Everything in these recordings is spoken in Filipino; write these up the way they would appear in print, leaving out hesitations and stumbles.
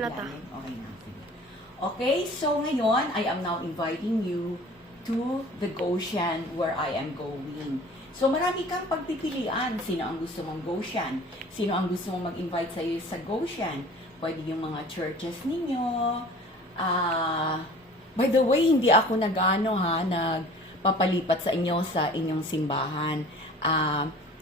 na ta. Okay na. Sige. Okay, so ngayon, I am now inviting you to the Goshen where I am going. So marami kang pagpipilian. Sino ang gusto mong Goshen? Sino ang gusto mong mag-invite sa'yo sa Goshen? Pwede yung mga churches ninyo. By the way, hindi ako nagpapalipat sa inyo sa inyong simbahan.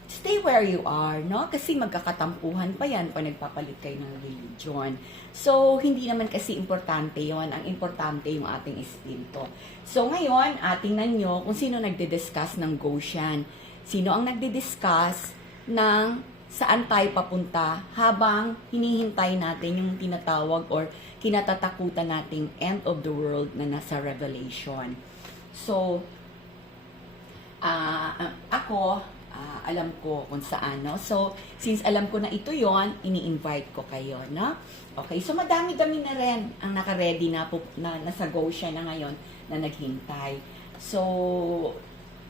Stay where you are, no? Kasi magkakatampuhan pa yan pag nagpapalit kayo ng religion. So, hindi naman kasi importante yon. Ang importante yung ating espiritu. So, ngayon, tingnan nyo kung sino nagdi-discuss ng Goshen. Sino ang nagdi-discuss ng saan tayo papunta habang hinihintay natin yung tinatawag or kinatatakutan nating end of the world na nasa Revelation. So, ako, alam ko kung saan, no? So, since alam ko na ito yon, ini-invite ko kayo, no? Okay, so madami-dami na rin ang naka-ready na nasa Goshen na ngayon na naghintay. So,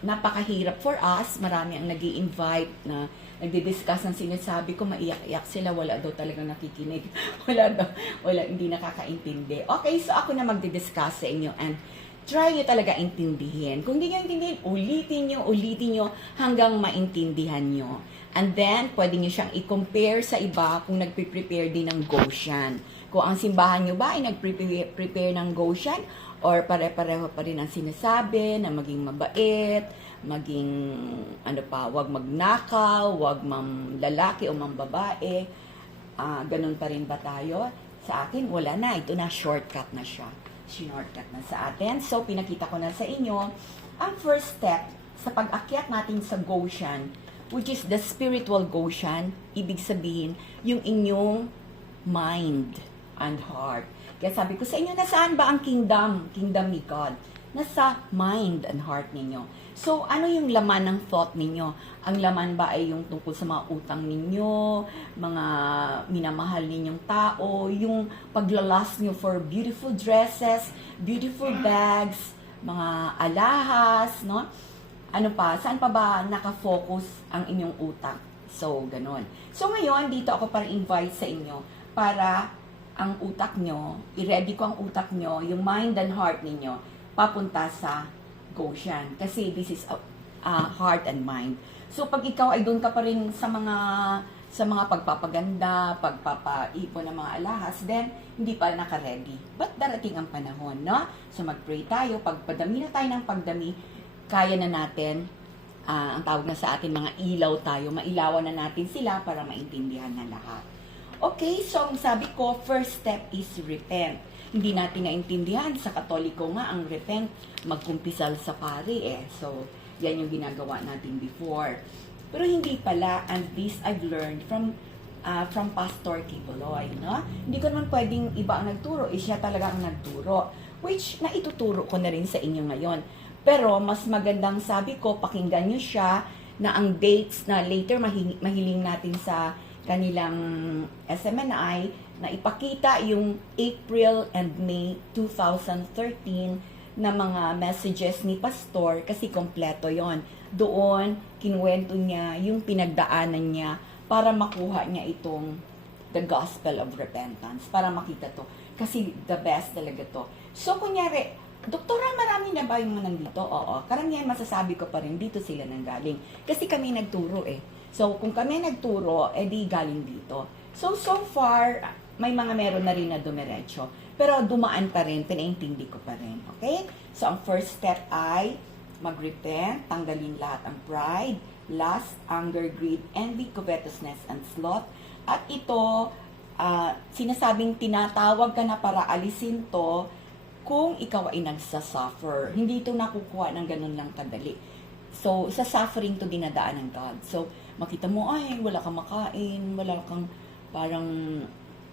napakahirap for us. Marami ang nag-i-invite na nagdi-discuss ng sinasabi ko, maiyak-iyak sila, wala daw talagang nakikinig. wala, hindi nakakaintindi. Okay, so ako na magdi-discuss sa inyo and try nyo talaga intindihin. Kung hindi nyo intindihin, ulitin nyo hanggang maintindihan nyo. And then, pwede nyo siyang i-compare sa iba kung nagpe-prepare din ng Goshen. Kung ang simbahan nyo ba ay nagpe-prepare ng Goshen or pare-pareho pa rin ang sinasabi na maging mabait, maging, wag magnakaw, wag lalaki o mambabae. Ganun pa rin ba tayo? Sa akin, wala na. Ito na, shortcut na siya. Shortcut na sa atin. So, pinakita ko na sa inyo ang first step sa pag-akyat natin sa Goshen, which is the spiritual Goshen, ibig sabihin, yung inyong mind and heart. Kaya sabi ko sa inyo, nasaan ba ang kingdom ni God? Nasa mind and heart ninyo. So, ano yung laman ng thought ninyo? Ang laman ba ay yung tungkol sa mga utang ninyo, mga minamahal ninyong tao, yung paglalas nyo for beautiful dresses, beautiful bags, mga alahas, no? Ano pa? Saan pa ba nakafocus ang inyong utak? So, ganun. So, ngayon, dito ako para invite sa inyo para ang utak nyo, i-ready ko ang utak nyo, yung mind and heart ninyo, papunta sa Goshen. Kasi this is heart and mind. So, pag ikaw ay doon ka pa rin sa mga pagpapaganda, pagpapaipon ng mga alahas, then, hindi pa naka-ready. But darating ang panahon, no? So, mag-pray tayo. Pagpadami na tayo ng pagdami, kaya na natin, ang tawag na sa atin, mga ilaw tayo. Mailawan na natin sila para maintindihan na lahat. Okay, so ang sabi ko, first step is repent. Hindi natin naintindihan, sa Katoliko nga, ang repent, magkumpisal sa pari eh. So, yan yung ginagawa natin before. Pero hindi pala, and this I've learned from Pastor Kiboloy, no? Hindi ko naman pwedeng iba ang nagturo, siya talaga ang nagturo. Which, naituturo ko na rin sa inyo ngayon. Pero, mas magandang sabi ko, pakinggan nyo siya, na ang dates na later mahiling natin sa kanilang SMNI, na ipakita yung April and May 2013 na mga messages ni Pastor kasi kompleto yon. Doon, kinuwento niya yung pinagdaanan niya para makuha niya itong the gospel of repentance, para makita to. Kasi the best talaga to. So, kunyari, Doktora, marami na ba yung mga nandito? Oo. Karamihan masasabi ko pa rin, dito sila nanggaling. Kasi kami nagturo eh. So, kung kami nagturo, edi galing dito. So far, may mga meron na rin na dumiretso. Pero dumaan pa rin, pinaintindi ko pa rin. Okay? So, ang first step ay mag-repent, tanggalin lahat ang pride, lust, anger, greed, envy, covetousness, and sloth. At ito, sinasabing tinatawag ka na para alisin to kung ikaw ay nagsasuffer. Hindi ito nakukuha ng ganun lang kadali. So, sa suffering to dinadaan ng God. So, makita mo, ay, wala kang makain, wala kang parang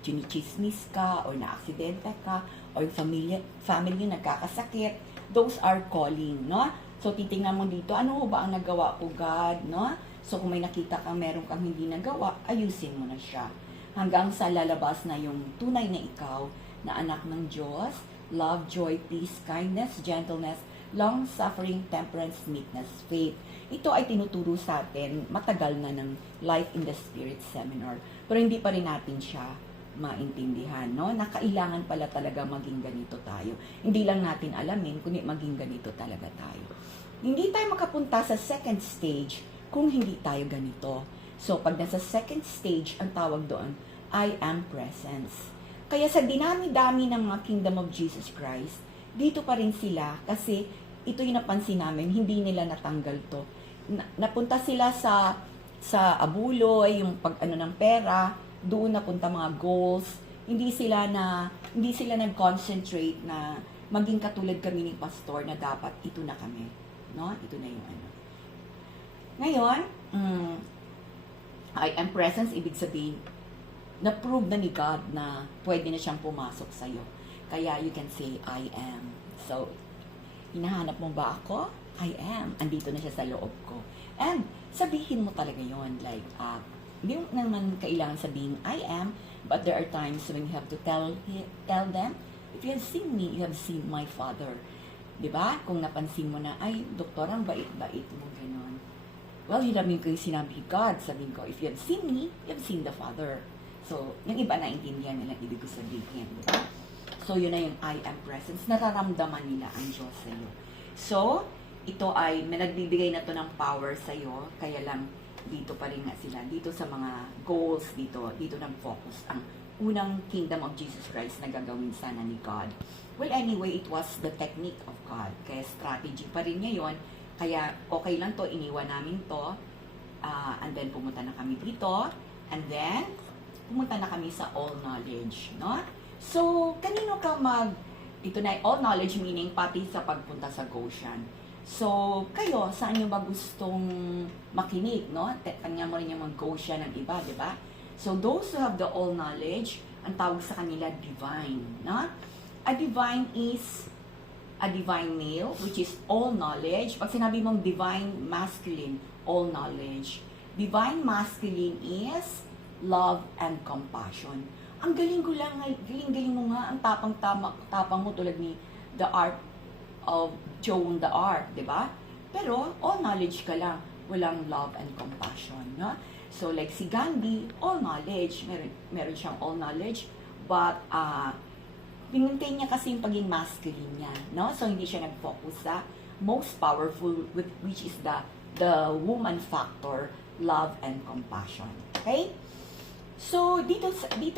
chinichismis ka, or na-aksidente ka, or yung family nagkakasakit. Those are calling, no? So, titingnan mo dito, ano ba ang nagawa ko, God, no? So, kung may nakita kang meron kang hindi nagawa, ayusin mo na siya. Hanggang sa lalabas na yung tunay na ikaw, na anak ng Diyos, love, joy, peace, kindness, gentleness, long-suffering, temperance, meekness, faith. Ito ay tinuturo sa atin matagal na ng Life in the Spirit seminar. Pero hindi pa rin natin siya maintindihan, no? Na kailangan pala talaga maging ganito tayo. Hindi lang natin alamin, kundi maging ganito talaga tayo. Hindi tayo makapunta sa second stage kung hindi tayo ganito. So, pag nasa second stage, ang tawag doon, I am presence. Kaya sa dinami-dami ng mga Kingdom of Jesus Christ, dito pa rin sila kasi ito yung napansin namin, hindi nila natanggal to. Napunta sila sa abuloy, yung pag-ano ng pera, doon napunta mga goals. Hindi sila nag-concentrate na maging katulad kami ni pastor na dapat ito na kami, no? Ito na yung ano. Ngayon, I am presence, ibig sabihin, na-prove na ni God na pwede na siyang pumasok sa'yo. Kaya you can say, I am. So, hinahanap mo ba ako? I am. Andito na siya sa loob ko. And, sabihin mo talaga yon, like, hindi mo naman kailangan sabihin, I am, but there are times when you have to tell them, if you have seen me, you have seen my Father. Diba? Kung napansin mo na, ay, doktor, ang bait-bait mo, gano'n. Well, hinamin ko yung sinabi ni God. Sabihin ko, if you have seen me, you have seen the Father. So, yung iba naintindihan nila, ibig ko sabihin, diba? So, yun na yung I am presence. Nararamdaman nila ang Diyos sa iyo. So, ito ay, may nagbibigay na to ng power sa iyo, kaya lang, dito pa rin nga sila. Dito sa mga goals, dito nag-focus ang unang Kingdom of Jesus Christ na gagawin sana ni God. Well, anyway, it was the technique of God. Kaya strategy pa rin niya yun. Kaya, okay lang to, iniwan namin to. And then, pumunta na kami dito. And then, pumunta na kami sa all knowledge, no? So, kanino ka ito na all knowledge, meaning pati sa pagpunta sa Goshen. So, kayo, saan nyo ba gustong makinig, no? Kanya mo rin yung mag-Goshen ng iba, di ba? So, those who have the all knowledge, ang tawag sa kanila divine, no? A divine is a divine male, which is all knowledge. Pag sinabi mong divine masculine, all knowledge. Divine masculine is love and compassion. Ang galing mo nga, ang tapang mo tulad ni the Ark of Joan the Ark, di ba? Pero, all knowledge ka lang, walang love and compassion, no? So, like si Gandhi, all knowledge, meron siyang all knowledge, but, pinintay niya kasi yung pagiging masculine niya, no? So, hindi siya nag-focus sa most powerful, which is the woman factor, love and compassion, okay? So, dito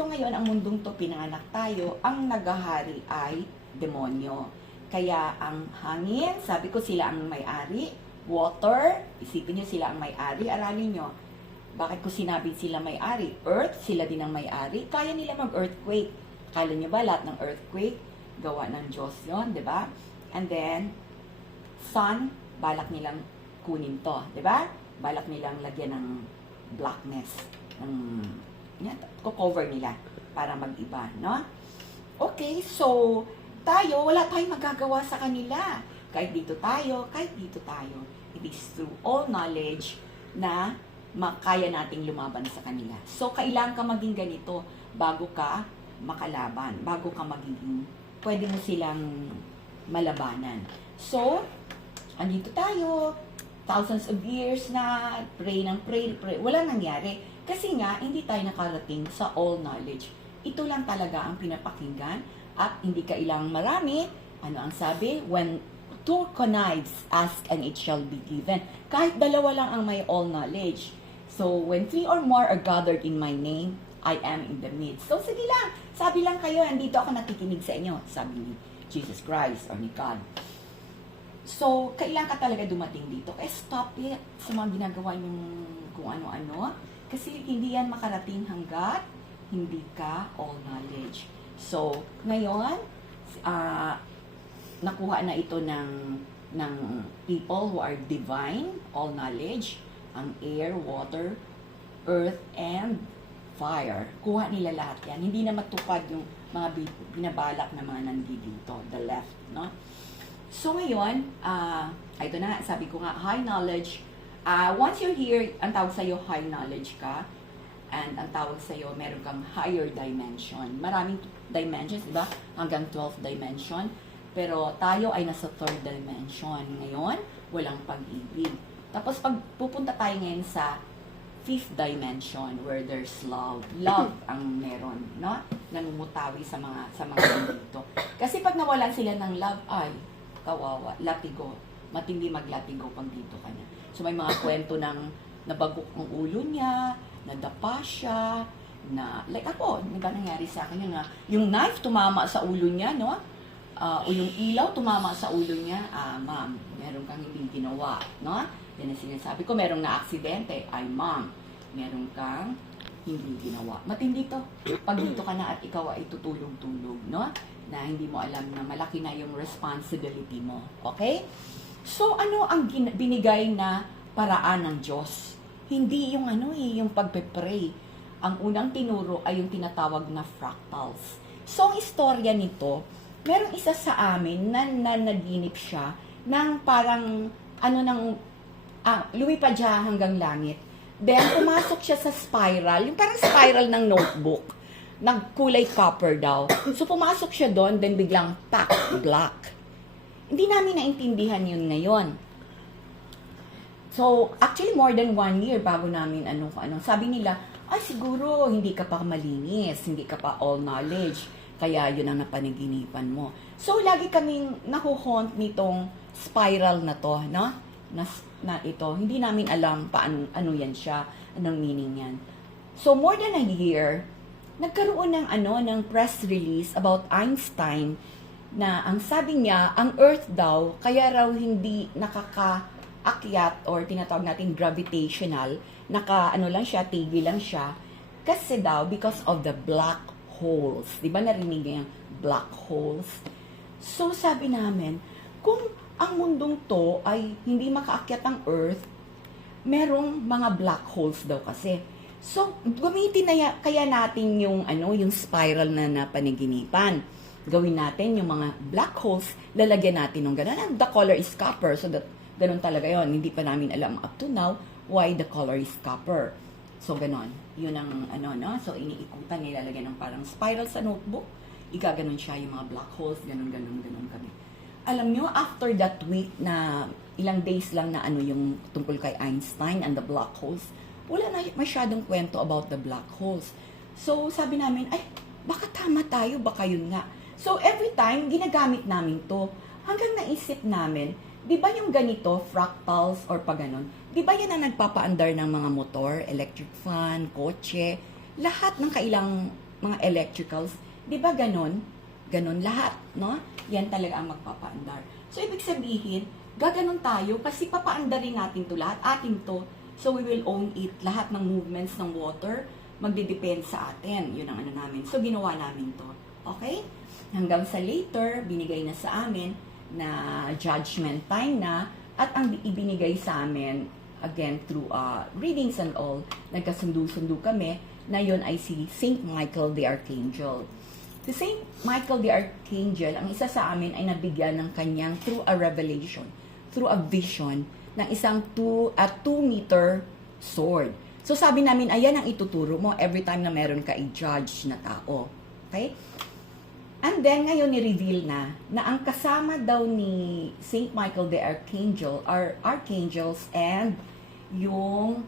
ngayon, ang mundong to, pinanganak tayo, ang naghahari ay demonyo. Kaya, ang hangin, sabi ko sila ang may-ari. Water, isipin nyo sila ang may-ari. Aralin nyo, bakit ko sinabi sila may-ari? Earth, sila din ang may-ari. Kaya nila mag-earthquake. Kala nyo ba lahat ng earthquake, gawa ng Diyos yun, di ba? And then, sun, balak nilang kunin to, di ba? Balak nilang lagyan ng blackness, cover nila para mag-iba, no? Okay, so tayo, wala tayong magagawa sa kanila. Kahit dito tayo. It is through all knowledge na makaya nating lumaban sa kanila. So, kailangan ka maging ganito bago ka makalaban, bago ka magiging, pwede mo silang malabanan. So, andito tayo, thousands of years na, pray, wala nangyari. Kasi nga, hindi tayo nakarating sa all knowledge. Ito lang talaga ang pinapakinggan at hindi kailangang marami. Ano ang sabi? When two connives, ask and it shall be given. Kahit dalawa lang ang may all knowledge. So, when 3 or more are gathered in my name, I am in the midst. So, sige lang. Sabi lang kayo, andito ako nakikinig sa inyo. Sabi ni Jesus Christ or ni God. So, kailangan ka talaga dumating dito. Kaya stop it sa mga ginagawa yung kung ano-ano. Kasi hindi yan makarating hanggat hindi ka all knowledge. So, ngayon, nakuha na ito ng people who are divine, all knowledge, ang air, water, earth, and fire. Kuha nila lahat yan. Hindi na matupad yung mga binabalak na mga nandito, the left, no? So, ngayon, ito na, sabi ko nga, high knowledge. Once you're here, ang tawag sa'yo, high knowledge ka. And ang tawag sa'yo, meron kang higher dimension. Maraming dimensions, diba? Hanggang 12th dimension. Pero tayo ay nasa 3rd dimension. Ngayon, walang pag-ibig. Tapos pag pupunta tayo ngayon sa fifth dimension where there's love. Love ang meron, no? Namumutawi sa mga nandito. Kasi pag nawalan sila ng love, ay, kawawa, latigo. Matindi maglatigo pag dito ka na. So may mga kwento ng nabagok ang ulo niya, nadapa siya, na, like ako, diba nangyari sa akin yun na, yung knife tumama sa ulo niya, no? O yung ilaw tumama sa ulo niya, ma'am, meron kang hindi ginawa, no? Yan ang sinasabi ko, merong na-aksidente, ay ma'am, meron kang hindi ginawa. Matindi to, pag dito ka na at ikaw ay tutulog-tulog, no? Na hindi mo alam na malaki na yung responsibility mo, okay? So, ano ang binigay na paraan ng Diyos? Hindi yung yung pagpe-pray. Ang unang tinuro ay yung tinatawag na fractals. So, ang istorya nito, merong isa sa amin na naginip siya ng parang, lumipad siya hanggang langit. Then, pumasok siya sa spiral, yung parang spiral ng notebook. Nagkulay copper daw. So, pumasok siya doon, then biglang, pak, black. Hindi namin naintindihan yun ngayon. So, actually, more than 1 year bago namin sabi nila, ay, siguro, hindi ka pa malinis, hindi ka pa all knowledge, kaya yun ang napanaginipan mo. So, lagi kaming nahuhunt nitong spiral na to, no? Na ito, hindi namin alam paano yan siya, anong meaning yan. So, more than a year, nagkaroon ng press release about Einstein na ang sabi niya, ang Earth daw, kaya raw hindi nakakaakyat or tinatawag natin gravitational, lang siya, tigil lang siya, kasi daw, because of the black holes. Di ba narinig niyo yung black holes? So, sabi namin, kung ang mundong to ay hindi makaakyat ang Earth, merong mga black holes daw kasi. So, gamitin na kaya natin yung spiral na panaginipan. Gawin natin yung mga black holes, lalagyan natin ng gano'n. And the color is copper, so that gano'n talaga yon. Hindi pa namin alam up to now why the color is copper. So, gano'n. Yun ang So, iniikutan, nilalagyan ng parang spiral sa notebook. Igaganon siya yung mga black holes, gano'n kami. Alam nyo, after that week na ilang days lang na yung tungkol kay Einstein and the black holes, wala na masyadong kwento about the black holes. So, sabi namin, ay, baka tama tayo, baka yun nga. So, every time, ginagamit namin to. Hanggang naisip namin, di ba yung ganito, fractals or pa ganon, di ba yan ang nagpapaandar ng mga motor, electric fan, kotse, lahat ng kailang mga electricals, di ba ganon? Ganon lahat, no? Yan talaga ang magpapaandar. So, ibig sabihin, gaganon tayo kasi papaandarin natin to lahat, atin to. So, we will own it. Lahat ng movements ng water, magdidepend sa atin. Yun ang namin. So, ginawa namin to. Okay? Hanggang sa later, binigay na sa amin na judgment time na at ang ibinigay sa amin, again, through readings and all, nagkasundo-sundo kami na yun ay si Saint Michael the Archangel. Si Saint Michael the Archangel, ang isa sa amin ay nabigyan ng kanyang through a revelation, through a vision, ng isang 2-meter sword. So sabi namin, ayan ang ituturo mo every time na meron ka i-judge na tao. Okay? And then, ngayon ni-reveal na ang kasama daw ni Saint Michael the Archangel are archangels and yung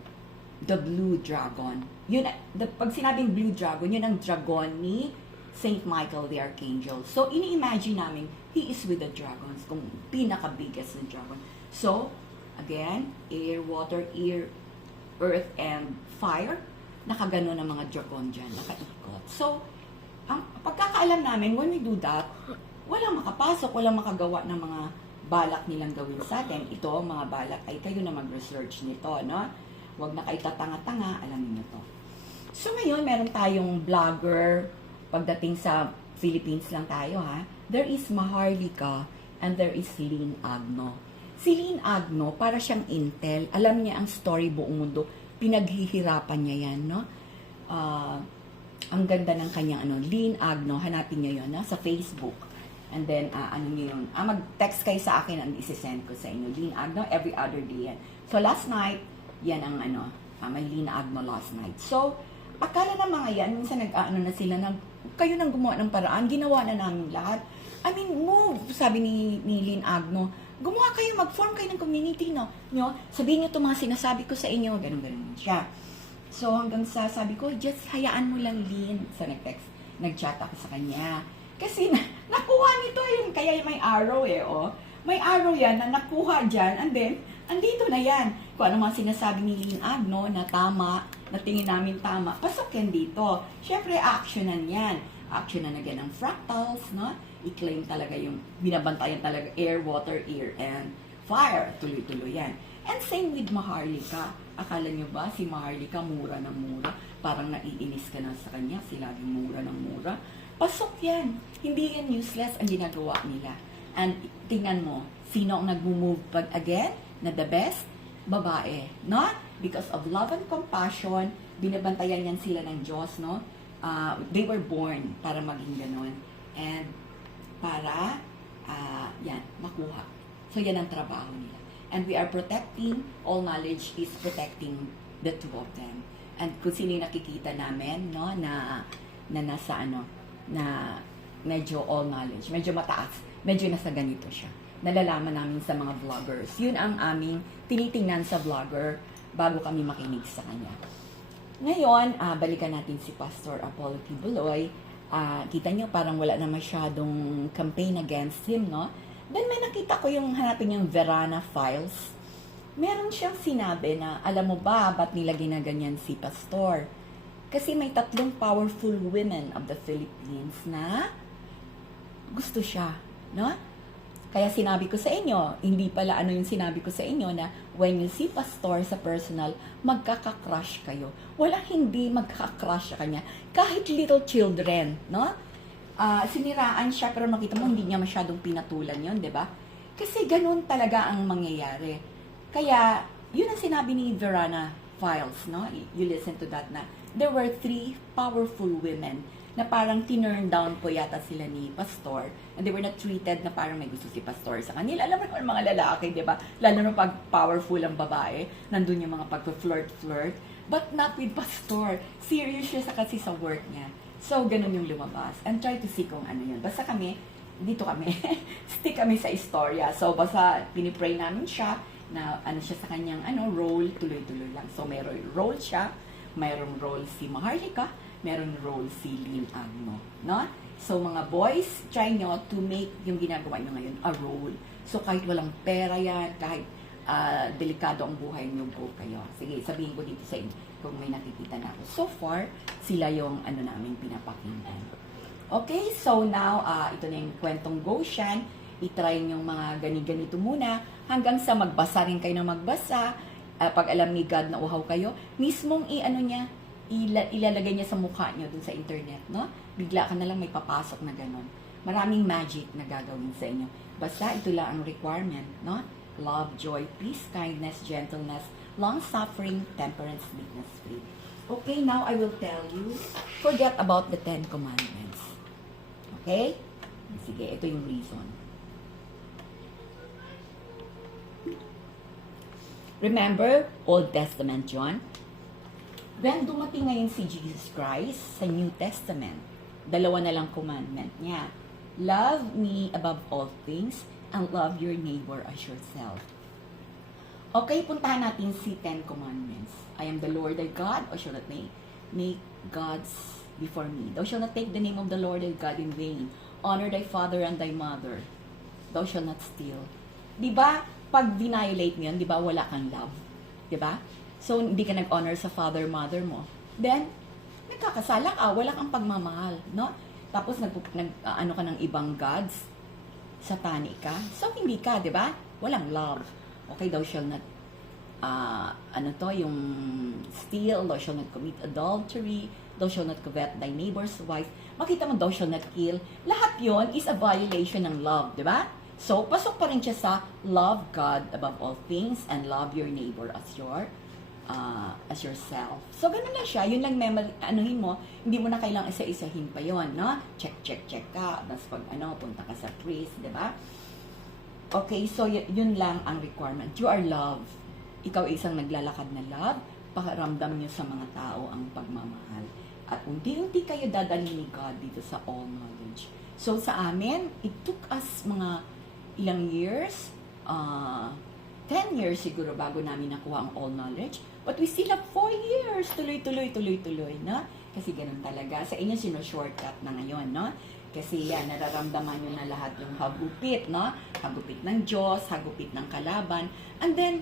the blue dragon. Yun, pag sinabing blue dragon, yun ang dragon ni Saint Michael the Archangel. So, ini-imagine namin, he is with the dragons, kung pinaka-biggest na dragon. So, again, air, water, earth, and fire, nakagano ng mga dragon dyan, nakaikot. So, ang pagkakaalam namin, when we do that, walang makapasok, walang makagawa ng mga balak nilang gawin sa atin. Ito, mga balak, ay kayo na mag-research nito, no? Huwag na kayo tatanga-tanga, alam niyo to. So, ngayon, meron tayong vlogger, pagdating sa Philippines lang tayo, ha? There is Maharlika and there is Lynn Agno. Si Lynn Agno, para siyang intel. Alam niya ang story buong mundo. Pinaghihirapan niya yan, no? Ang ganda ng kanyang, Lynn Agno. Hanapin niyo yun, no? Sa Facebook. And then, niyo yun? Mag-text kayo sa akin and isi-send ko sa inyo. Lynn Agno, every other day yan. So, last night, yan ang, may Lynn Agno last night. So, akala ng mga yan, minsan na sila na, kayo nang gumawa ng paraan, ginawa na namin lahat. I mean, move, sabi ni Lynn Agno, gumawa kayo, mag-form kayo ng community, no? Sabihin niyo itong mga sinasabi ko sa inyo, ganun siya. So hanggang sa sabi ko, just hayaan mo lang, Lynn. So nag-chat ako sa kanya. Kasi nakuha nito yung, kaya may arrow oh. May arrow yan na nakuha dyan, and then, andito na yan. Kung ano mga sinasabi ni Lynn Agno na tama, na tingin namin tama, pasok yan dito. Siyempre, actionan yan. Actionan na ng fractals, no? I-claim talaga yung, binabantayan talaga air, water, air, and fire. Tuloy-tuloy yan. And same with Maharlika. Akala nyo ba si Maharlika mura ng mura? Parang naiinis ka na sa kanya, sila yung mura ng mura. Pasok yan. Hindi yan useless ang ginagawa nila. And tingnan mo, sino ang nag-move pag again na the best? Babae. No? Because of love and compassion, binabantayan yan sila ng Diyos, no? They were born para maging ganon. And para, yan, makuha. So, yan ang trabaho nila. And we are protecting, all knowledge is protecting the two of them. And kung sino yung nakikita namin, no, na nasa ano, na medyo all knowledge, medyo mataas, medyo nasa ganito siya. Nalalaman namin sa mga vloggers. Yun ang aming tinitingnan sa vlogger bago kami makinig sa kanya. Ngayon, balikan natin si Pastor Apollo Kibuloy. Kita niyo parang wala na masyadong campaign against him, no? Then may nakita ko yung hanapin yung Verana Files. Meron siyang sinabi na, alam mo ba, ba't nila ginaganyan si Pastor? Kasi may 3 powerful women of the Philippines na gusto siya, no? Kaya sinabi ko sa inyo, hindi pala ano yung sinabi ko sa inyo na when you see Pastor sa personal, magkaka-crush kayo. Walang hindi magkaka-crush sa kanya. Kahit little children, no? Siniraan siya, pero makita mo, hindi niya masyadong pinatulan yon, di ba? Kasi ganun talaga ang mangyayari. Kaya, yun ang sinabi ni Verana Files, no? You listen to that na, there were 3 powerful women na parang tinurn down po yata sila ni Pastor, and they were not treated na parang may gusto si Pastor sa kanila. Alam mo naman mga lalaki, di ba? Lalo na pag powerful ang babae, nandun yung mga pag-flirt-flirt, but not with Pastor. Serious siya kasi sa work niya. So, ganun yung lumabas. And try to see kung ano yun. Basta kami, dito kami, stick kami sa istorya. So, basta pinipray namin siya na ano siya sa kanyang role, tuloy-tuloy lang. So, mayroon role siya, mayroong role si Maharlika, mayroong role si Lynn Agno. No? So, mga boys, try nyo to make yung ginagawa nyo ngayon a role. So, kahit walang pera yan, kahit delikado ang buhay nyo, go kayo. Sige, sabihin ko dito sa inyo kung may nakikita na ako. So far, sila yung namin pinapakinggan. Okay, so now, ito na yung kwentong Goshen. I-try nyo mga ganito muna hanggang sa magbasa rin kayo ng magbasa. Pag alam ni God na uhaw kayo, mismong ilalagay niya sa mukha nyo dun sa internet, no? Bigla ka na lang may papasok na ganon. Maraming magic na gagawin sa inyo. Basta ito lang ang requirement, no? Love, joy, peace, kindness, gentleness, long-suffering, temperance, meekness, faith. Okay, now I will tell you, forget about the 10 Commandments. Okay? Sige, ito yung reason. Remember, Old Testament John? When dumating ngayon si Jesus Christ sa New Testament, 2 na lang commandment niya. Love me above all things and love your neighbor as yourself. Okay, puntahan natin si 10 Commandments. I am the Lord thy God, or shall not make gods before me. Thou shalt not take the name of the Lord thy God in vain. Honor thy father and thy mother. Thou shalt not steal. Diba, pag violate mo yan, diba, wala kang love? Diba? So, hindi ka nag-honor sa father, mother mo. Then, nagkakasala ka, wala kang pagmamahal, no? Tapos, ano ka ng ibang gods, satanic ka. So, hindi ka, diba? Walang love. Okay, thou shall not, yung steal, thou shall not commit adultery, thou shall not covet thy neighbor's wife. Makita mo, thou shall not kill. Lahat yon is a violation ng love, di ba? So, pasok pa rin siya sa love God above all things and love your neighbor as yourself. So, ganun lang siya. Yun lang anuhin mo, hindi mo na kailangang isa-isahin pa yon, no? Check ka. Tapos pag punta ka sa priest, di ba? Okay, so yun lang ang requirement. You are love. Ikaw isang naglalakad na love, pakiramdam niyo sa mga tao ang pagmamahal. At unti-unti kayo dadalhin ni God dito sa all knowledge. So sa amin, it took us mga ilang years, 10 years siguro bago namin nakuha ang all knowledge. But we still have 4 years. Tuloy, no? Kasi ganun talaga. Sa inyo, sino-shortcut na ngayon, no? Kasi yan, nararamdaman nyo na lahat yung hagupit, no? Hagupit ng Diyos, hagupit ng kalaban. And then,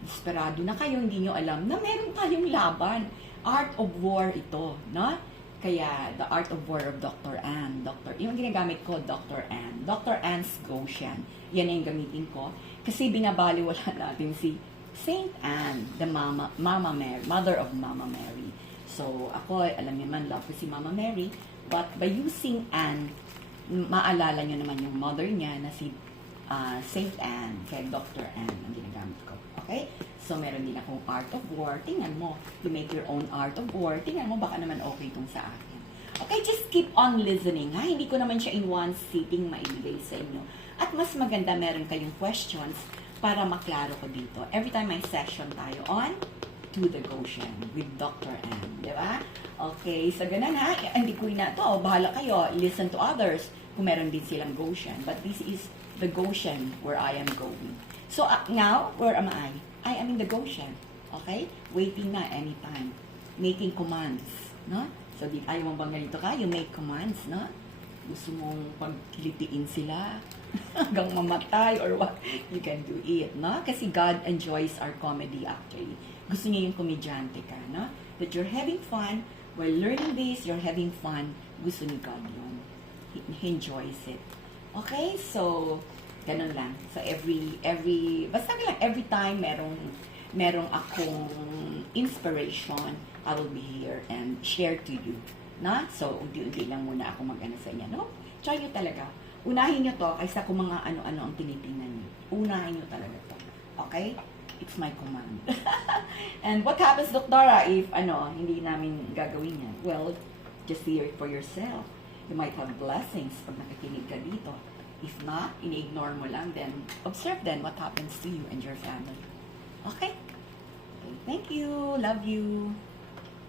desperado na kayo, hindi nyo alam na meron tayong laban. Art of war ito, no? Kaya, The Art of War of Dr. Ann. Yung ginagamit ko, Dr. Ann. Dr. Ann's Goshen. Yan yung gamitin ko. Kasi binabaliwala natin si Saint Anne, the Mama Mary, Mother of Mama Mary. So, ako, alam niyo man, love ko si Mama Mary. But by using Anne, maalala niyo naman yung mother niya na si Saint Anne, kay Dr. Anne ang ginagamit ko. Okay? So, meron din akong Art of War. Tingnan mo, you make your own Art of War. Tingnan mo, baka naman okay itong sa akin. Okay, just keep on listening, ha? Hindi ko naman siya in one sitting maibigay sa inyo. At mas maganda, meron kayong questions para maklaro ko dito. Every time may session tayo on To the Goshen with Dr. Ann. Di ba? Okay, so ganun ha. Hindi ko na to. Bahala kayo. Listen to others kung meron din silang Goshen. But this is the Goshen where I am going. So now, where am I? I am in the Goshen. Okay? Waiting na anytime. Making commands. No? So, ayaw mong bang ganito ka? You make commands, no? Gusto mong pagkilitiin sila hanggang mamatay or what? You can do it, no? Kasi God enjoys our comedy actually. Gusto niya yung komedyante ka, no? That you're having fun. While learning this, you're having fun. Gusto ni God yun. He enjoys it. Okay? So, ganun lang. So, basta lang, every time merong akong inspiration, I will be here and share to you. Na? So, unti-unti lang muna ako mag-ano sa inyo. No? Try nyo talaga. Unahin nyo to kaysa kung mga ano-ano ang tinitingnan nyo. Unahin nyo talaga to. Okay? It's my command. And what happens, Doktora, if hindi namin gagawin yan? Well, just hear it for yourself. You might have blessings pag nakikinig ka dito. If not, ini-ignore mo lang, then observe then what happens to you and your family. Okay? Thank you. Love you.